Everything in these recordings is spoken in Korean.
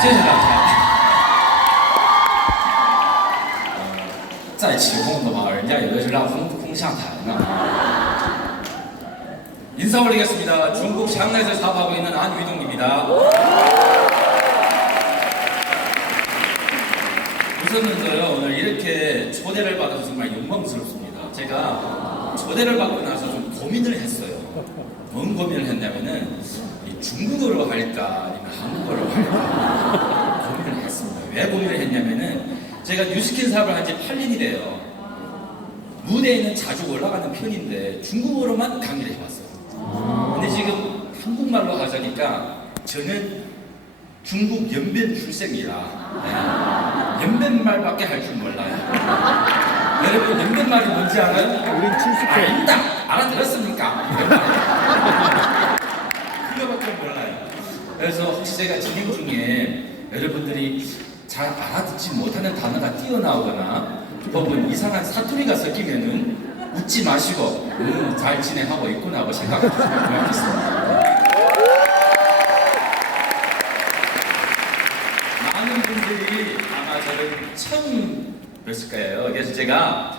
谢谢大家。再起哄的话，人家有的是让轰下台呢。 인사 올리겠습니다. 중국 샹하이에서 사업하고 있는 안위동입니다. 우선 먼저요, 오늘 이렇게 초대를 받아서 정말 영광스럽습니다. 제가 초대를 받고 나서 좀 고민을 했어요. 뭔 고민을 했냐면은 중국어로 할까 아니면 한국어로 할까 고민을 했습니다. 왜 고민을 했냐면은 제가 뉴스킨 사업을 한 지 8년이 돼요. 무대에는 자주 올라가는 편인데 중국어로만 강의를 해왔어요. 근데 지금 한국말로 하자니까 저는 중국 연변 출생이라 연변말밖에 할 줄 몰라요. 여러분 연변말이 뭔지 알아요? 우린 70회. 아닙니다. 알아들었습니까? 그거밖에 몰라요. 그래서 혹시 제가 진행 중에 여러분들이 잘 알아듣지 못하는 단어가 띄어나오거나 혹은 이상한 사투리가 섞이면은 웃지 마시고 잘 진행하고 있구나 하고 생각해 주시면 고맙겠습니다. 많은 분들이 아마 저를 처음 뵀을 거예요. 그래서 제가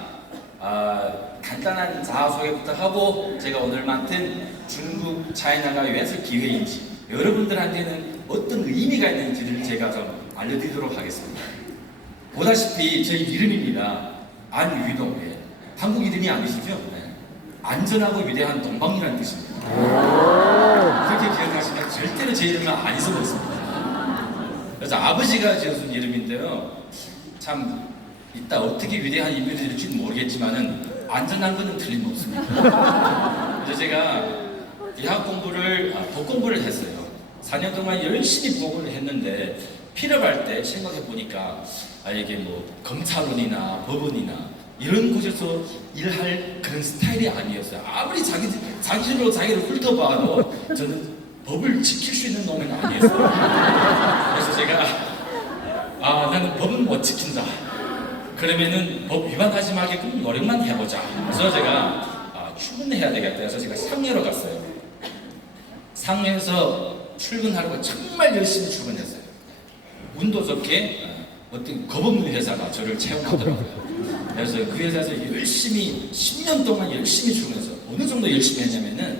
간단한 자아소개부터 하고 제가 오늘 맡은 중국 차이나가 왜 기회인지 여러분들한테는 어떤 의미가 있는지를 제가 좀 알려드리도록 하겠습니다. 보다시피 제 이름입니다. 안위동. 한국 이름이 아니시죠? 네. 안전하고 위대한 동방이라는 뜻입니다. 그렇게 기억하시면 절대로 제 이름은 안 잊어먹습니다. 그래서 아버지가 지어준 이름인데요. 참 이따 어떻게 위대한 이름이 될지는 모르겠지만은 안전한 거는 틀림없습니다. 그래서 제가 대학 공부를 법공부를 했어요. 4년 동안 열심히 공부를 했는데 필요할 때 생각해 보니까 이게 뭐 검찰원이나 법원이나 이런 곳에서 일할 그런 스타일이 아니었어요. 아무리 자기로 자기를 훑어봐도 저는 법을 지킬 수 있는 놈은 아니었어요. 그래서 제가 나는 법은 못 지킨다. 그러면은 법 위반하지 말게끔 노력만 해보자. 그래서 제가 출근해야 되겠다 해서 제가 상해로 갔어요. 상해에서 출근하려고 정말 열심히 출근했어요. 운도 좋게 어떤 겁없는 회사가 저를 채용하더라고요. 그래서 그 회사에서 열심히 10년 동안 열심히 출근해서 어느 정도 열심히 했냐면은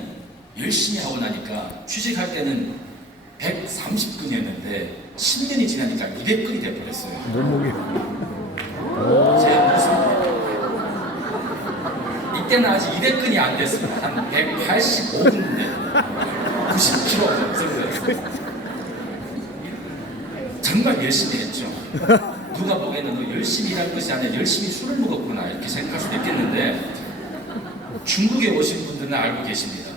열심히 하고 나니까 취직할 때는 130근이었는데 10년이 지나니까 200근이 돼버렸어요. 몸무게. 제가 무슨 이때는 아직 200근이 안 됐습니다. 한 185근인데 90kg 정도. 정말 열심히 했죠. 누가 보기에는 너 열심히 일할 것이 아니라 열심히 술을 먹었구나 이렇게 생각할 수도 있겠는데 중국에 오신 분들은 알고 계십니다.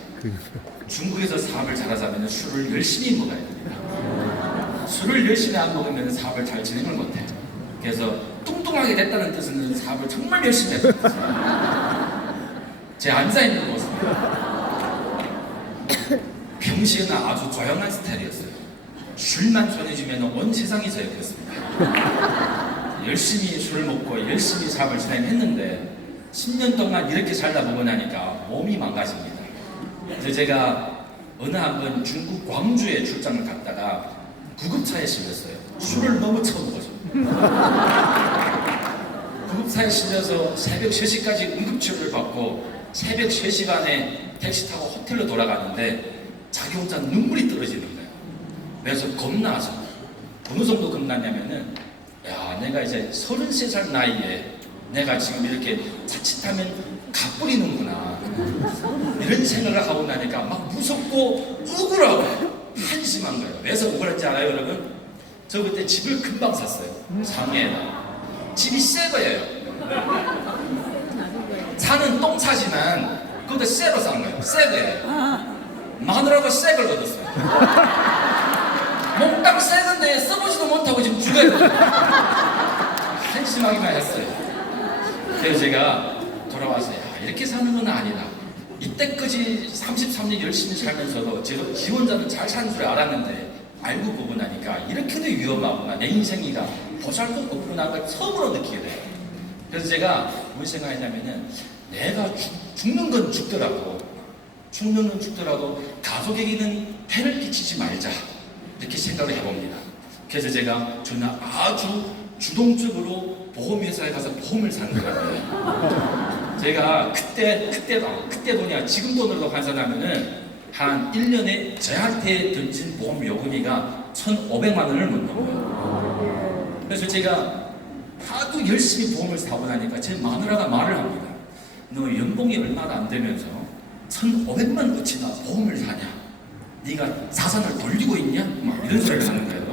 중국에서 사업을 잘하자면 술을 열심히 먹어야 됩니다. 술을 열심히 안 먹으면 사업을 잘 진행을 못해요. 그래서 뚱뚱하게 됐다는 뜻은 사업을 정말 열심히 했다는 뜻입니다. 제 앉아있는 모습은 평시에는 아주 조용한 스타일이었어요. 술만 전해주면 온 세상이 저였습니다. 열심히 술을 먹고 열심히 사업을 진행했는데 10년 동안 이렇게 살다 보고 나니까 몸이 망가집니다. 그래서 제가 어느 한번 중국 광주에 출장을 갔다가 구급차에 실렸어요. 술을 너무 처먹어서 구급차에 실려서 새벽 3시까지 응급치료를 받고 새벽 3시 반에 택시 타고 호텔로 돌아가는데 자기 혼자 눈물이 떨어지는 거예요. 그래서 겁나서 어느 정도 겁났냐면은 야 내가 이제 33살 나이에 내가 지금 이렇게 자칫하면 갓부리는구나 이런 생각을 하고 나니까 막 무섭고 억울하고 한심한 거예요. 왜서 억울한지 알아요 여러분? 저 그때 집을 금방 샀어요. 상해에다. 집이 새 거예요. 차는 똥차지만 그것도 새로 산 거예요. 새 거예요. 마누라가 새 걸 얻었어요. 몽땅 새 건데 써보지도 못하고 지금 죽어야 돼요. 한심하기만 했어요. 그래서 제가 돌아와서 야 이렇게 사는 건 아니다. 이때까지 33년 열심히 살면서도 제가 지원자는 잘 사는 줄 알았는데 알고 보고 나니까 이렇게도 위험하구나. 내 인생이가 보잘것없구나 걸 처음으로 느끼게 돼요. 그래서 제가 무슨 생각했냐면은 내가 죽는 건 죽더라도 가족에게는 폐를 끼치지 말자 이렇게 생각을 해봅니다. 그래서 저는 아주 주동적으로 보험회사에 가서 보험을 사는 거예요. 제가 그때 돈이야 지금 돈으로 환산하면은 한 1년에 저한테 던진 보험 요금이가 1,500만 원을 못 넘어요. 그래서 제가 하도 열심히 보험을 사고 나니까 제 마누라가 말을 합니다. 너 연봉이 얼마나 안 되면서 1,500만 어치나 보험을 사냐? 네가 자산을 돌리고 있냐? 막 이런 소리를 하는 거예요.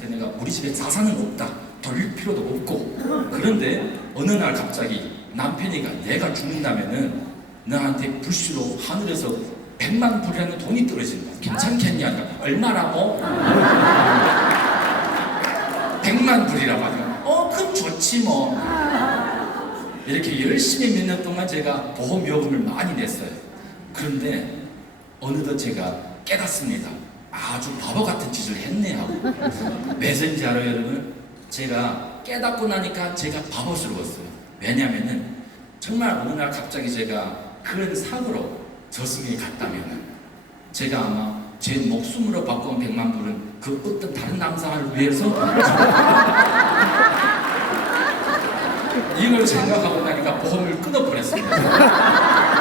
그래서 내가 우리 집에 자산은 없다. 돌릴 필요도 없고. 그런데 어느 날 갑자기 남편이가 내가 죽는다면은 너한테 불시로 하늘에서 100만 불이라는 돈이 떨어진다. 괜찮겠냐? 얼마라고? 100만 불이라고 하더라고요. 그럼 좋지 뭐. 이렇게 열심히 몇 년 동안 제가 보험 요금을 많이 냈어요. 그런데 어느덧 제가 깨닫습니다. 아주 바보 같은 짓을 했네 하고. 왜인지 알아요 여러분? 제가 깨닫고 나니까 제가 바보스러웠어요. 왜냐면은 정말 어느 날 갑자기 제가 그런 상으로 저승에 갔다면은 제가 아마 제 목숨으로 바꾼 100만 불은 그 어떤 다른 남자를 위해서 이걸 생각하고 나니까 보험을 끊어버렸습니다.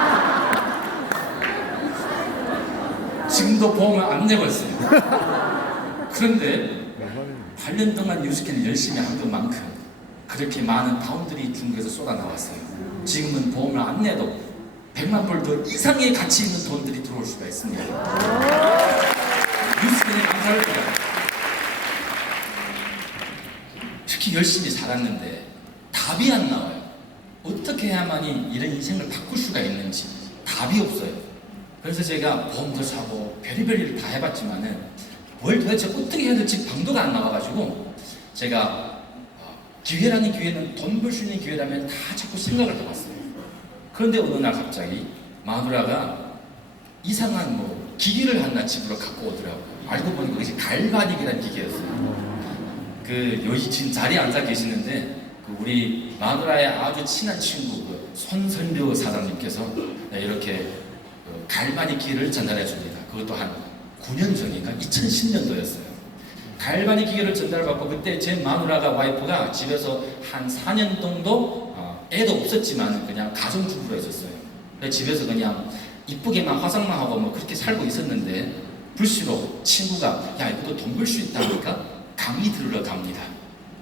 지금도 보험을 안 내고 있어요. 그런데 8년 동안 뉴스캔을 열심히 한 것만큼 그렇게 많은 다운들이 중국에서 쏟아 나왔어요. 지금은 보험을 안 내도 100만 불 더 이상의 가치 있는 돈들이 들어올 수가 있습니다. 뉴스캔에 감사할 거예요. 특히 열심히 살았는데 답이 안 나와요. 어떻게 해야만이 이런 인생을 바꿀 수가 있는지 답이 없어요. 그래서 제가 보험도 사고 별의별 일을 다 해봤지만은 뭘 도대체 어떻게 해야 될지 방도가 안 나와가지고 제가 기회라는 기회는 돈 벌 수 있는 기회라면 다 자꾸 생각을 해봤어요. 그런데 어느 날 갑자기 마누라가 이상한 기계를 하나 집으로 갖고 오더라고요. 알고 보니 그것이 갈바닉이라는 기계였어요. 여기 지금 자리에 앉아 계시는데 우리 마누라의 아주 친한 친구 손선료 사장님께서 이렇게 갈바닉 기계를 전달해 줍니다. 그것도 한 9년 전인가 2010년도였어요. 갈바닉 기계를 전달받고 그때 제 마누라가 와이프가 집에서 한 4년 정도 애도 없었지만 그냥 가정주부로 있었어요. 집에서 그냥 이쁘게만 화장만 하고 그렇게 살고 있었는데 불시로 친구가 야 이것도 돈 벌 수 있다 하니까 강의 들으러 갑니다.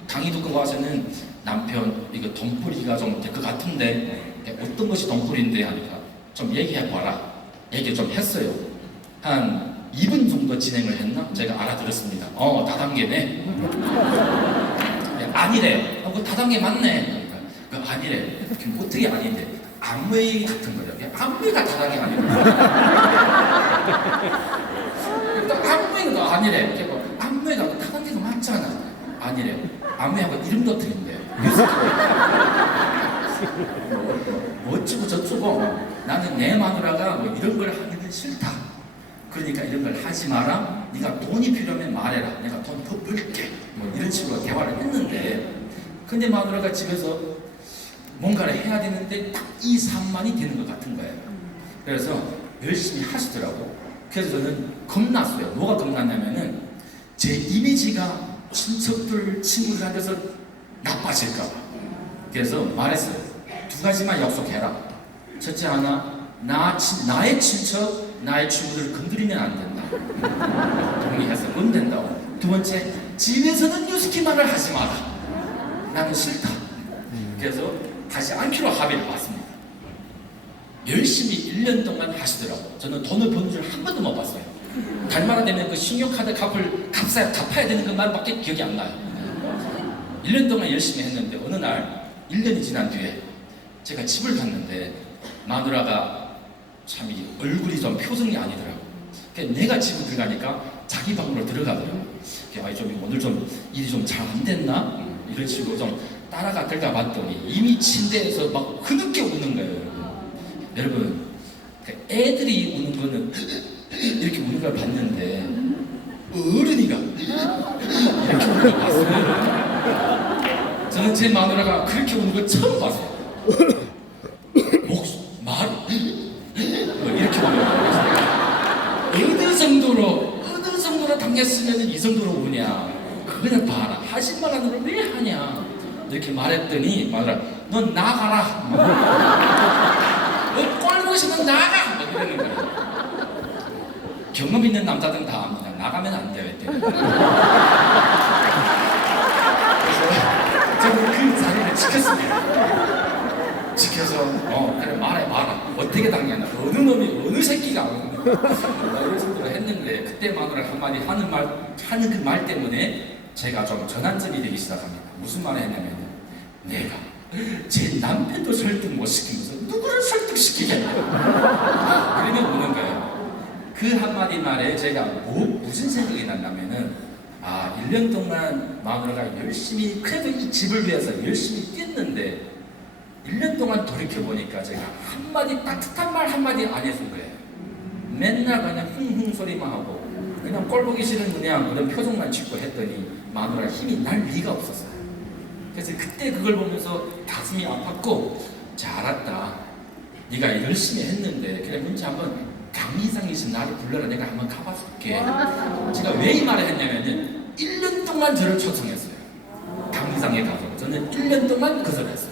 강의 듣고 와서는 남편 이거 돈벌이가 좀 될 것 같은데 어떤 것이 돈벌인데 하니까 좀 얘기해봐라. 얘기 좀 했어요. 한 2분 정도 진행을 했나? 제가 알아들었습니다. 다단계네. 아니래. 그 다단계 맞네. 아니래. 어떻게 아닌데? 암웨이 같은 거죠. 암웨이가 다단계 아니래. 암웨이가 아니래. 암웨이가 다단계가 맞잖아. 아니래. 암웨이하고 이름도 틀린대. 뭐 어쩌고 저쩌고 나는 내 마누라가 이런 걸 하기는 싫다. 그러니까 이런 걸 하지 마라. 네가 돈이 필요하면 말해라. 내가 돈 더 벌게. 이런 식으로 대화를 했는데 근데 마누라가 집에서 뭔가를 해야 되는데 딱 이 산만이 되는 것 같은 거예요. 그래서 열심히 하시더라고. 그래서 저는 겁났어요. 뭐가 겁났냐면은 제 이미지가 친척들, 친구들한테서 나빠질까 봐. 그래서 말했어요. 2가지만 약속해라. 첫째 하나, 나의 친척, 나의 친구들을 건드리면 안 된다. 동의해서 못 된다고. 2번째, 집에서는 뉴스키만을 하지 마라. 나는 싫다. 그래서 하지 않기로 합의를 봤습니다. 열심히 1년 동안 하시더라고. 저는 돈을 버는 줄 한 번도 못 봤어요. 달마다 되면 그 신용카드 갚아야 되는 것만밖에 기억이 안 나요. 1년 동안 열심히 했는데 어느 날 1년이 지난 뒤에 제가 집을 갔는데 마누라가 참 얼굴이 좀 표정이 아니더라고. 그러니까 내가 집을 들어가니까 자기 방으로 들어가더라고. 오늘 좀 일이 좀 잘 안 됐나? 이런 식으로 좀 따라가 들어가 봤더니 이미 침대에서 막 흐느껴 우는 거예요. 여러분, 애들이 우는 거는 이렇게 우는 걸 봤는데 어른이가 이렇게 우는 걸 봤어요. 저는 제 마누라가 그렇게 우는 걸 처음 봤어요. 말 이렇게 우는 거예요. 어느 정도로 당했으면 이 정도로 우냐. 그냥 봐라. 하신 말 하는 걸 왜 하냐 이렇게 말했더니 마누라 넌 나가라. 너 꼴보기 싫으면 나가. 뭐 이러는 거예요. 경험 있는 남자들은 다 압니다. 나가면 안 돼요. 그래서 저는 그 자리를 지켰습니다. 지켜서 그래 말해봐라. 어떻게 당냐나 어느 놈이 어느 새끼가 이런 소리를 했는데 그때 마누라 한마디 하는 그 말 때문에 제가 좀 전환점이 되기 시작합니다. 무슨 말을 했냐면 내가 제 남편도 설득 못 시키면서 누구를 설득시키겠냐. 그러면 오는 거예요. 그 한마디 말에 제가 무슨 생각이 났냐면은 1년 동안 마누라가 열심히 그래도 이 집을 위해서 열심히 뛰었는데 1년 동안 돌이켜보니까 제가 한마디 따뜻한 말 한마디 안 해준 거예요. 맨날 그냥 흥흥 소리만 하고 그냥 꼴보기 싫은 그냥 그런 표정만 짓고 했더니 마누라 힘이 날 리가 없었어요. 그래서 그때 그걸 보면서 가슴이 아팠고 잘했다. 네가 열심히 했는데 그래 문제 한번 강의상이신 나를 불러라. 내가 한번 가봐줄게. 제가 왜 이 말을 했냐면은 1년 동안 저를 초청했어요. 강의상에 가서 저는 1년 동안 거절했어요.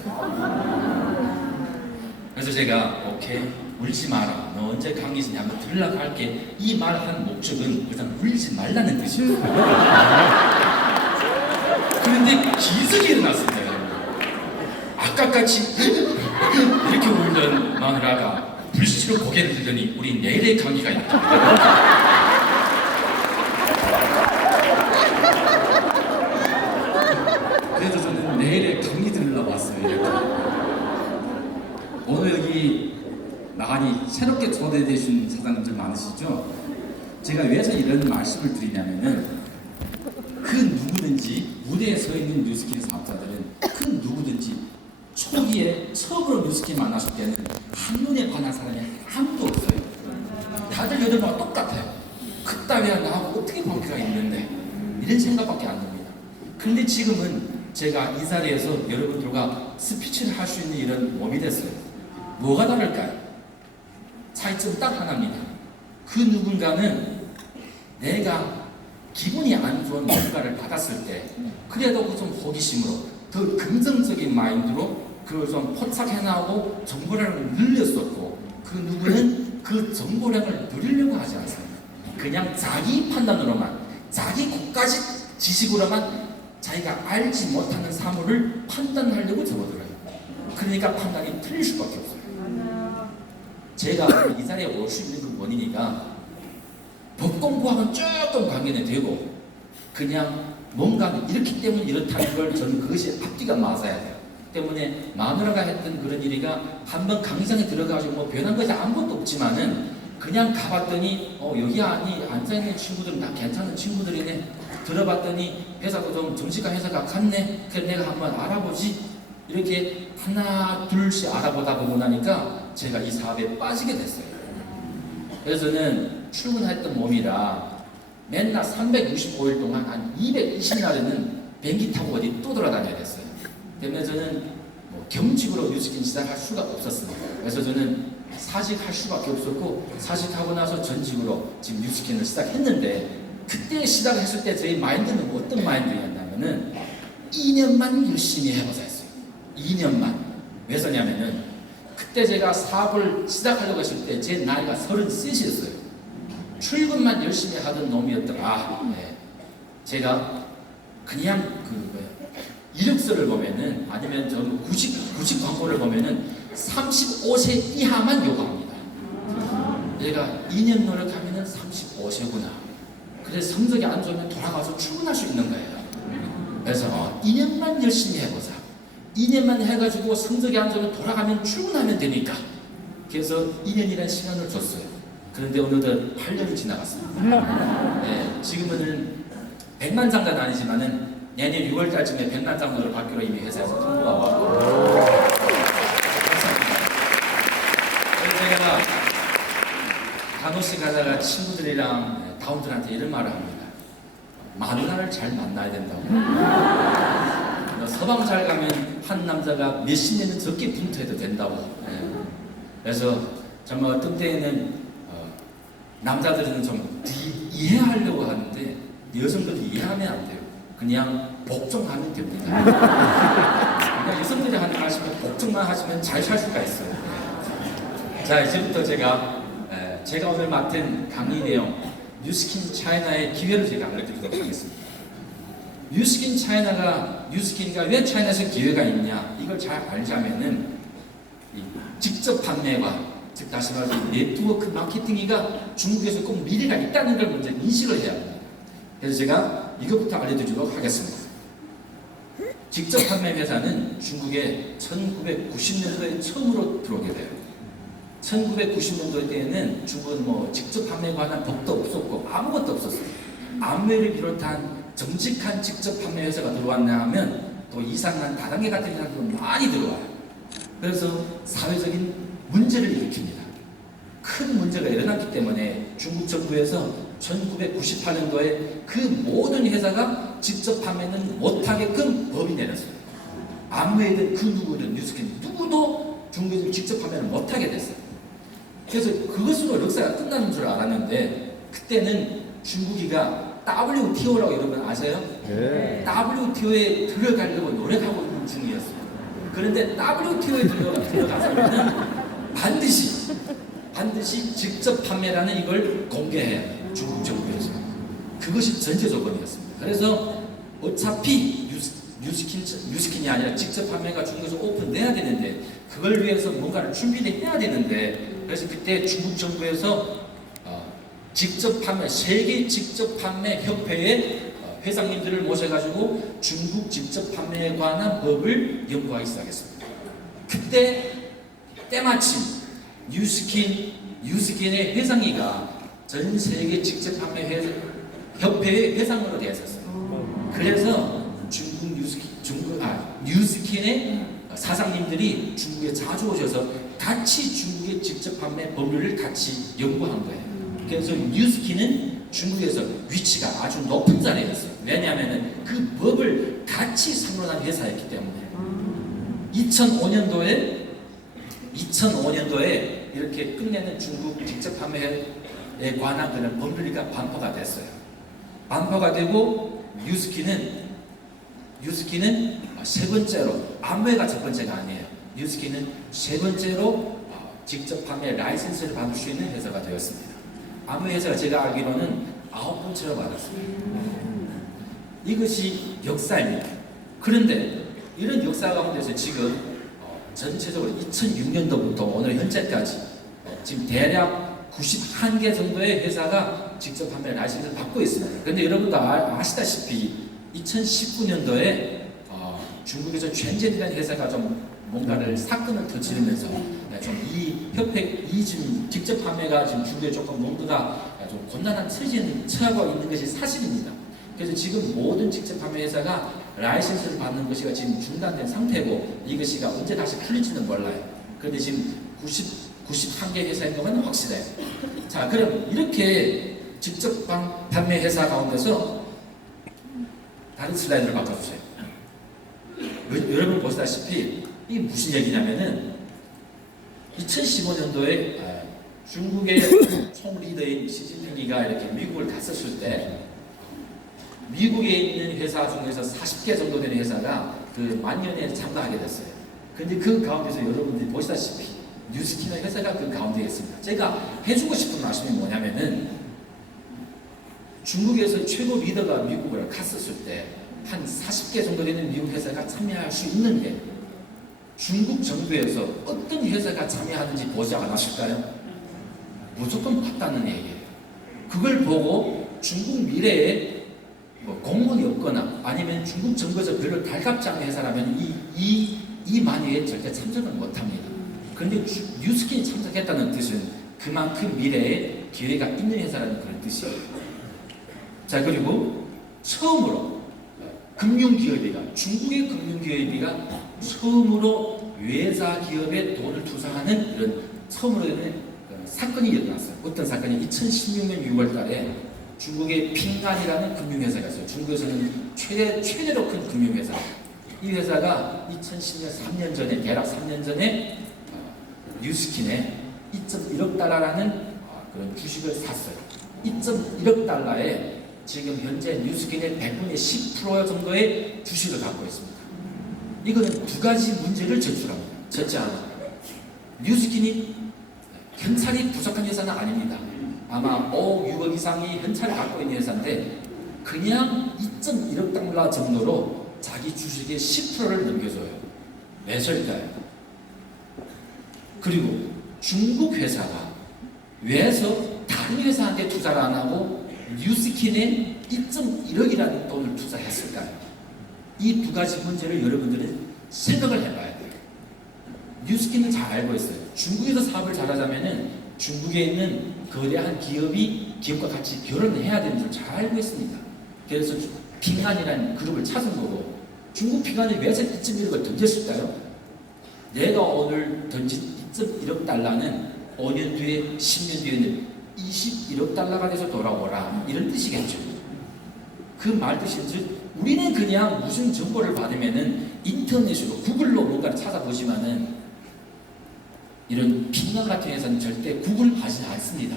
그래서 제가 오케이 울지 마라. 너 언제 강의실에 한번 들으려고 할게. 이 말한 목적은 일단 울지 말라는 뜻이에요. 그런데 기적이 일어났습니다. 아까같이 이렇게 울던 마누라가 불시로 고개를 들더니 우리 내일의 강의가 있다. 그래서 저는 내일의 강의 들으려고 왔어요. 이렇게. 오늘 여기 나가니 새롭게 초대되신 사장님들 많으시죠? 제가 왜 이런 말씀을 드리냐면은 그 누구든지 무대에 서 있는 뉴스킨 사업자들은 그 누구든지 초기에 처음으로 뉴스킨 만났을 때는 한눈에 반한 사람이 아무도 없어요. 다들 여덟명 똑같아요. 그따위야 나하고 어떻게 관계가 있는데 이런 생각밖에 안 듭니다. 그런데 지금은 제가 이 자리에서 여러분들과 스피치를 할 수 있는 이런 몸이 됐어요. 뭐가 다를까요? 차이점 딱 하나입니다. 그 누군가는 내가 기분이 안 좋은 뭔가를 받았을 때 그래도 그 좀 호기심으로 더 긍정적인 마인드로 그걸 좀 포착해나가고 정보량을 늘렸었고 그 누구는 그 정보량을 누리려고 하지 않습니다. 그냥 자기 판단으로만 자기 국가식 지식으로만 자기가 알지 못하는 사물을 판단하려고 접어들어요. 그러니까 판단이 틀릴 수밖에 없어요. 제가 이 자리에 올 수 있는 그 원인이가 법 공부하고는 조금 관계는 되고 그냥 뭔가 이렇기 때문에 이렇다는 걸 저는 그것이 앞뒤가 맞아야 돼요. 때문에 마누라가 했던 그런 일이가 한번 강의장에 들어가가지고 뭐 변한 것이 아무것도 없지만은 그냥 가봤더니 여기 앉아있는 친구들은 다 괜찮은 친구들이네. 들어봤더니 회사도 좀 정치가 회사가 같네. 그래 내가 한번 알아보지. 이렇게 하나 둘씩 알아보다 보고 나니까 제가 이 사업에 빠지게 됐어요. 그래서 저는 출근했던 몸이라 맨날 365일 동안 한 220날에는 비행기 타고 어디 또 돌아다녀야 됐어요. 때문에 저는 겸직으로 뉴스킨 시작할 수가 없었습니다. 그래서 저는 사직할 수밖에 없었고 사직하고 나서 전직으로 지금 뉴스킨을 시작했는데 그때 시작했을 때 저희 마인드는 어떤 마인드였냐면은 2년만 열심히 해보자 했어요. 2년만. 왜 썼냐면은 그때 제가 사업을 시작하려고 했을 때 제 나이가 33이었어요. 출근만 열심히 하던 놈이었더라. 네. 제가 그냥 이력서를 보면은 아니면 저는 구직 광고를 보면은 35세 이하만 요구합니다. 내가 2년 노력하면은 35세구나. 그래서 성적이 안 좋으면 돌아가서 출근할 수 있는 거예요. 그래서 2년만 열심히 해보자. 2년만 해가지고 성적이 안 좋으면 돌아가면 출근하면 되니까. 그래서 2년이라는 시간을 줬어요. 그런데 어느덧 8년이 지나갔습니다. 네, 지금은 100만 장가는 아니지만은 내년 6월달쯤에 100만 장으로 받기로 이미 회사에서 통보가 왔고. 그래서 제가 간호실 가다가 친구들이랑 다운들한테 이런 말을 합니다. 마누라를 잘 만나야 된다고. 서방 잘 가면 한 남자가 몇십 년은 적게 분투해도 된다고. 네. 그래서 정말 어떤 때에는 남자들은 좀 이해하려고 하는데 여성들이 이해하면 안 돼요. 그냥 복종하면 됩니다. 그냥 여성들이 하는 말씀은 복종만 하시면 잘 살 수가 있어요. 자, 이제부터 제가 오늘 맡은 강의 내용 뉴스킨 차이나의 기회를 제가 알려드리도록 하겠습니다. 뉴스킨가 왜 차이나에서 기회가 있냐, 이걸 잘 알자면은 직접 판매와, 즉 다시 말해서 네트워크 마케팅이가 중국에서 꼭 미래가 있다는 걸 먼저 인식을 해야 합니다. 그래서 제가 이것부터 알려드리도록 하겠습니다. 직접 판매 회사는 중국에 1990년도에 처음으로 들어오게 돼요. 1990년도 때에는 중국은 직접 판매에 관한 법도 없었고 아무것도 없었어요. 암웨이를 비롯한 정직한 직접 판매 회사가 들어왔냐 하면 또 이상한 다단계 같은 회사도 많이 들어와요. 그래서 사회적인 문제를 일으킵니다. 큰 문제가 일어났기 때문에 중국 정부에서 1998년도에 그 모든 회사가 직접 판매는 못하게끔 법이 내렸어요. 암웨이든 그 누구든 뉴스킨 누구도 중국에서 직접 판매를 못하게 됐어요. 그래서 그것으로 역사가 끝나는 줄 알았는데, 그때는 중국이가 WTO라고 여러분 아세요? 네. WTO에 들어가려고 노력하고 있는 중이었어요. 그런데 WTO에 들어가서는 반드시 직접 판매라는 이걸 공개해야 해요. 중국 정부에서. 그것이 전제 조건이었습니다. 그래서 어차피 뉴스킨이 아니라 직접 판매가 중국에서 오픈돼야 되는데, 그걸 위해서 뭔가를 준비를 해야 되는데, 그래서 그때 중국 정부에서 세계 직접 판매 협회의 회장님들을 모셔가지고 중국 직접 판매에 관한 법을 연구하기 시작했습니다. 그때 때마침 뉴스킨의 회장이가 전 세계 직접 판매 협회의 회장으로 되어 있었어요. 그래서 뉴스킨의 사장님들이 중국에 자주 오셔서 같이 중국의 직접 판매 법률을 같이 연구한 거예요. 그래서 뉴스킨은 중국에서 위치가 아주 높은 자리에 있어요. 왜냐하면 그 법을 같이 상론한 회사였기 때문에. 2005년도에 이렇게 끝내는 중국 직접 판매에 관한 그런 법률이 반포가 됐어요. 반포가 되고 뉴스킨은 세 번째로, 암웨이가 첫 번째가 아니에요. 뉴스킨은 세 번째로 직접 판매 라이센스를 받을 수 있는 회사가 되었습니다. 암웨이 회사가 제가 알기로는 9번째로 받았습니다. 이것이 역사입니다. 그런데 이런 역사 가운데서 지금 전체적으로 2006년도부터 오늘 현재까지 지금 대략 91개 정도의 회사가 직접 판매 라이센스를 받고 있습니다. 그런데 여러분도 아시다시피 2019년도에 중국에서 챈젠이라는 회사가 좀 뭔가를 사건을 터뜨리면서 좀 지금 직접 판매가 지금 중국에 조금 뭔가가 좀 곤란한 처지에 처하고 있는 것이 사실입니다. 그래서 지금 모든 직접 판매 회사가 라이센스를 받는 것이 지금 중단된 상태고, 이것이 언제 다시 풀릴지는 몰라요. 그런데 지금 91개 회사인 것은 확실해요. 자, 그럼 이렇게 직접 판매 회사 가운데서 다른 슬라이드를 바꿔주세요. 여러분 보시다시피 이게 무슨 얘기냐면은 2015년도에 중국의 총리더인 시진핑이가 이렇게 미국을 갔었을 때 미국에 있는 회사 중에서 40개 정도 되는 회사가 그 만년에 참가하게 됐어요. 그런데 그 가운데서 여러분들이 보시다시피 뉴스킨의 회사가 그 가운데에 있습니다. 제가 해주고 싶은 말씀이 뭐냐면은 중국에서 최고 리더가 미국을 갔었을 때 한 40개 정도 되는 미국 회사가 참여할 수 있는데 중국 정부에서 어떤 회사가 참여하는지 보지 않았을까요? 무조건 봤다는 얘기예요. 그걸 보고 중국 미래에 공무원이 없거나 아니면 중국 정부에서 별로 달갑지 않은 회사라면 이 만회에 절대 참석을 못합니다. 그런데 뉴스킨이 참석했다는 뜻은 그만큼 미래에 기회가 있는 회사라는 그런 뜻이에요. 자, 그리고 처음으로 중국의 금융기업이가 처음으로 외자 기업에 돈을 투자하는 이런 처음으로 되는 사건이 일어났어요. 어떤 사건이 2016년 6월 달에 중국의 핑간이라는 금융회사가 있어요. 중국에서는 최대로 큰 금융회사. 이 회사가 2010년 3년 전에, 대략 3년 전에 뉴스킨에 2.1억 달러라는 그런 주식을 샀어요. 2.1억 달러에 지금 현재 뉴스킨의 100분의 10% 정도의 주식을 갖고 있습니다. 이거는 두 가지 문제를 제출합니다. 첫째 하나, 뉴스킨이 현찰이 부족한 회사는 아닙니다. 아마 5억, 6억 이상이 현찰을 갖고 있는 회사인데 그냥 2.1억 달러 정도로 자기 주식의 10%를 넘겨줘요. 왜일까요? 그리고 중국 회사가 왜서 다른 회사한테 투자를 안 하고 뉴스킨에 2.1억이라는 돈을 투자했을까요? 이 두 가지 문제를 여러분들은 생각을 해봐야 돼요. 뉴스킨은 잘 알고 있어요. 중국에서 사업을 잘하자면은 중국에 있는 거대한 기업과 같이 결혼을 해야 되는 줄 잘 알고 있습니다. 그래서 핑안이라는 그룹을 찾은 거고, 중국 핑안이 왜 2.1억을 던졌을까요? 내가 오늘 던진 2.1억 달러는 5년 뒤에 10년 뒤에는 21억 달러가 돼서 돌아오라, 이런 뜻이겠죠. 그 말 뜻인즉 우리는 그냥 무슨 정보를 받으면은 인터넷으로 구글로 뭔가를 찾아보지만은 이런 핑안 같은 회사는 절대 구글 하지 않습니다.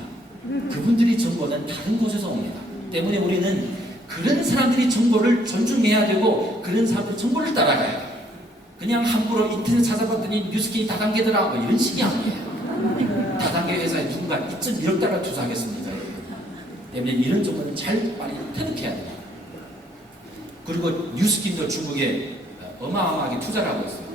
그분들이 정보는 다른 곳에서 옵니다. 때문에 우리는 그런 사람들이 정보를 존중해야 되고 그런 사람들이 정보를 따라가야 돼요. 그냥 함부로 인터넷 찾아봤더니 뉴스킨이 다단계더라 뭐 이런 식이 아니에요. 다단계 회사에 누군가 2.1억 달러 투자하겠습니다. 때문에 이런 정보는 잘 빨리 터득해야 돼요. 그리고 뉴스킨도 중국에 어마어마하게 투자를 하고 있어요.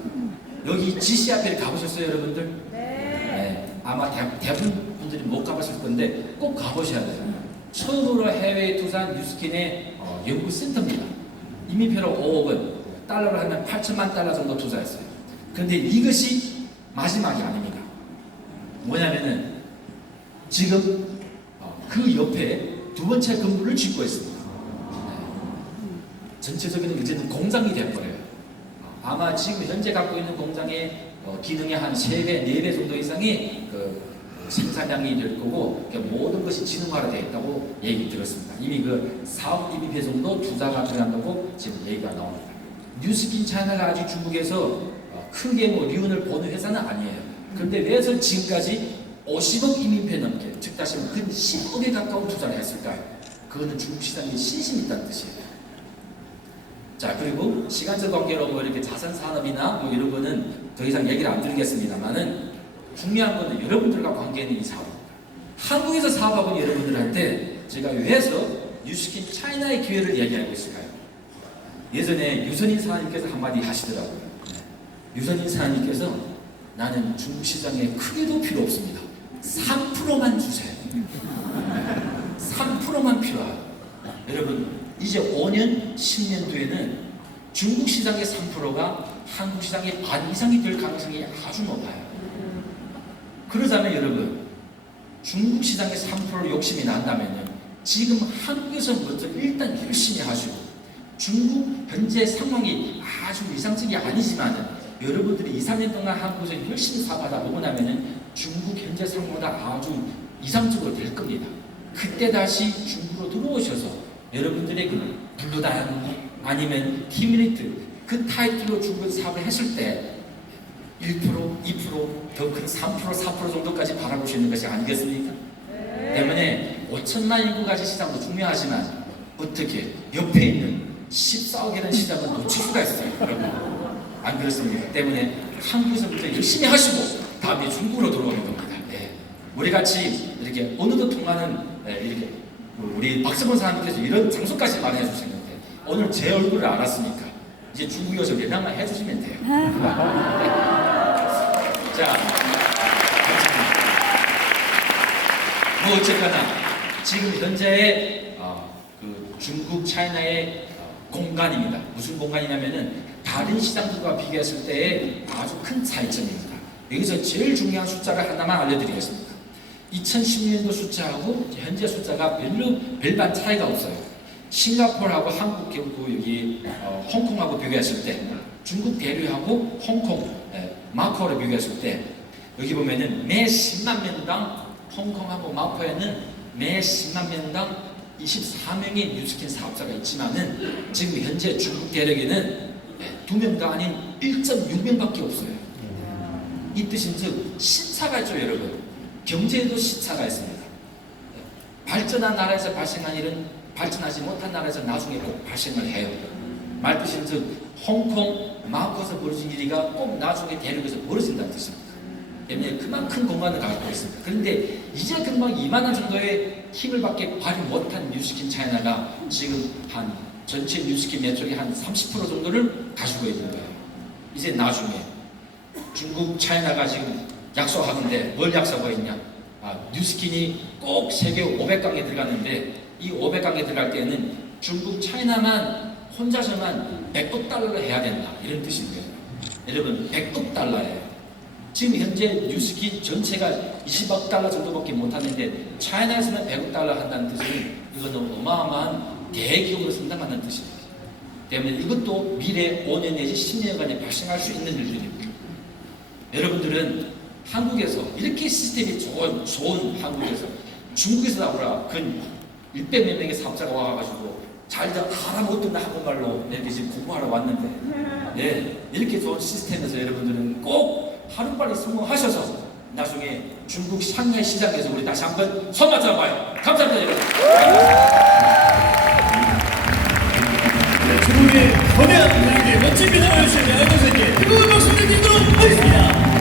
여기 GC 앞에를 가보셨어요, 여러분들? 네. 아마 대부분 분들이 못 가보실 건데 꼭 가보셔야 돼요. 처음으로 해외에 투자한 뉴스킨의 연구센터입니다. 이민표로 5억은 달러로 하면 8천만 달러 정도 투자했어요. 그런데 이것이 마지막이 아닙니다. 뭐냐면은 지금 그 옆에 두 번째 건물을 짓고 있습니다. 전체적인 이제는 공장이 되어버려요. 아마 지금 현재 갖고 있는 공장의 기능의 한 3배, 4배 정도 이상의 생산량이 될 거고, 모든 것이 지능화로 되어 있다고 얘기 들었습니다. 이미 4억 DBP 정도 투자가 들어간다고 지금 얘기가 나옵니다. 뉴스킨 차이나가 아직 중국에서 크게 류운을 보는 회사는 아니에요. 그런데 왜 지금까지 50억 이민폐 넘게, 즉 다시 말하면 근 10억에 가까운 투자를 했을까요? 그거는 중국 시장에 신심이 있다는 뜻이에요. 자, 그리고 시간적 관계로 이렇게 자선산업이나 이런 거는 더 이상 얘기를 안 드리겠습니다만은 중요한 거는 여러분들과 관계 있는 이 사업입니다. 한국에서 사업하고 있는 여러분들한테 제가 왜서 뉴스킨 차이나의 기회를 얘기하고 있을까요? 예전에 유선인 사장님께서 한마디 하시더라고요. 유선인 사장님께서 나는 중국 시장에 크게도 필요 없습니다. 3%만 주세요. 3%만 필요해요. 여러분, 이제 5년, 10년 뒤에는 중국 시장의 3%가 한국 시장의 반 이상이 될 가능성이 아주 높아요. 그러자면 여러분, 중국 시장의 3%로 욕심이 난다면요, 지금 한국에서부터 일단 열심히 하시고, 중국 현재 상황이 아주 이상적이 아니지만은 여러분들이 2, 3년 동안 한국에서 열심히 사업하다 보고 나면은 중국 현재 상황보다 아주 이상적으로 될 겁니다. 그때 다시 중국으로 들어오셔서 여러분들의 블루다이아몬드 아니면 티미니트 그 타이틀로 중국에서 사업을 했을 때 1%, 2%, 더 큰 3%, 4% 정도까지 바라볼 수 있는 것이 아니겠습니까? 때문에 5천만 인구 가진 시장도 중요하지만 어떻게 옆에 있는 14억이라는 시장은 놓칠 수가 있어요, 여러분. 안 그렇습니까? 때문에 한국에서부터 열심히 하시고 다음에 중국으로 들어오는 겁니다. 네. 우리 같이 이렇게 오늘도 통하는 이렇게 우리 박성원 사장님께서 이런 장소까지 마련해 주셨는데 오늘 제 얼굴을 알았으니까 이제 중국에 와서 연락만 해주시면 돼요. 자, 뭐 어쨌거나 지금 현재의 중국 차이나의 공간입니다. 무슨 공간이냐면은 다른 시장들과 비교했을 때의 아주 큰 차이점입니다. 여기서 제일 중요한 숫자를 하나만 알려드리겠습니다. 2010년도 숫자하고 현재 숫자가 별반 차이가 없어요. 싱가포르하고 한국 그리고 여기 홍콩하고 비교했을 때, 중국 대륙하고 홍콩 마카오를 비교했을 때 여기 보면은 매 10만 명당 홍콩하고 마카오에는 매 10만 명당 24명의 뉴스킨 사업자가 있지만은 지금 현재 중국 대륙에는 2명도 아닌 1.6명밖에 없어요. 이 뜻인즉 시차가 있죠, 여러분. 경제에도 시차가 있습니다. 발전한 나라에서 발생한 일은 발전하지 못한 나라에서 나중에 꼭 발생을 해요. 말뜻인 즉 홍콩, 마오에서 벌어진 일이가 꼭 나중에 대륙에서 벌어진다는 뜻입니다. 때문에 그만큼 공간을 갖고 있습니다. 그런데 이제 금방 2만 원 정도의 힘을 밖에 발휘 못한 뉴스킨 차이나가 지금 한 전체 뉴스킨 매출이 한 30% 정도를 가지고 있는 거예요. 이제 나중에 중국 차이나가 지금 약속하는데 뭘 약속하고 있냐? 뉴스킨이 꼭 세계 500강에 들어갔는데 이 500강에 들어갈 때는 중국 차이나만 혼자서만 100억 달러를 해야 된다 이런 뜻인 거예요. 여러분 100억 달러예요. 지금 현재 뉴스킨 전체가 20억 달러 정도밖에 못하는데 차이나에서는 100억 달러 한다는 뜻은 이거는 어마어마한 대기업으로 성장한다는 뜻입니다. 때문에 이것도 미래 5년 내지 10년간에 발생할 수 있는 일들입니다. 여러분들은 한국에서 이렇게 시스템이 좋은 한국에서 중국에서 나오라 근 600몇 명의 사업자가 와가지고 잘들 알아못듣는 한국말로 이렇게 지금 공부하러 왔는데 네, 이렇게 좋은 시스템에서 여러분들은 꼭 하루빨리 성공하셔서 나중에 중국 상하이 시장에서 우리 다시 한번 손 맞잡아봐요. 감사합니다 여러분. 네, 중국의 거대한 대학의 멋진 미담을 주신 아이돌 선생님 뜨거운 박수 드리도록 하겠습니다.